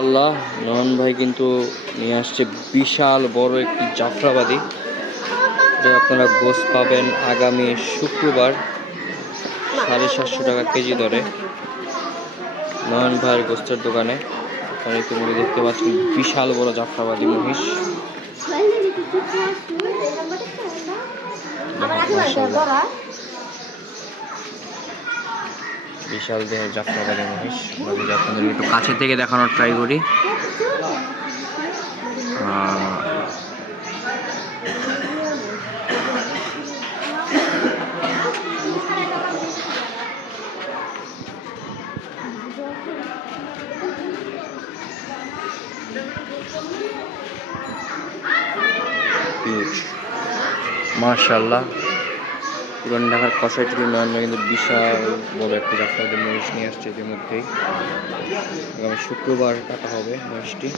আল্লাহ নয়ন ভাই কিন্তু নিয়ে আসছে বিশাল বড় একটি জাফরাবাদী। আপনারা গোস পাবেন আগামী শুক্রবার 750 টাকা কেজি দরে নয়ন ভাইয়ের গোস্তের দোকানে। আপনারা ইতিমধ্যে দেখতে পাচ্ছেন বিশাল বড় জাফরাবাদী মহিষ। বিশাল দেহের জাফরাবাদী মহিষ। আমরা যদি আপনাদের একটু কাছে থেকে দেখানোর ট্রাই করি। মাশাআল্লাহ, পুরান ঢাকার কষাই থেকে নয়ন কিন্তু বিশাল বড় একটা জাফরাবাদী মহিষ নিয়ে আসছে ইতিমধ্যেই। আগামী শুক্রবার কাটা হবে মহিষটি।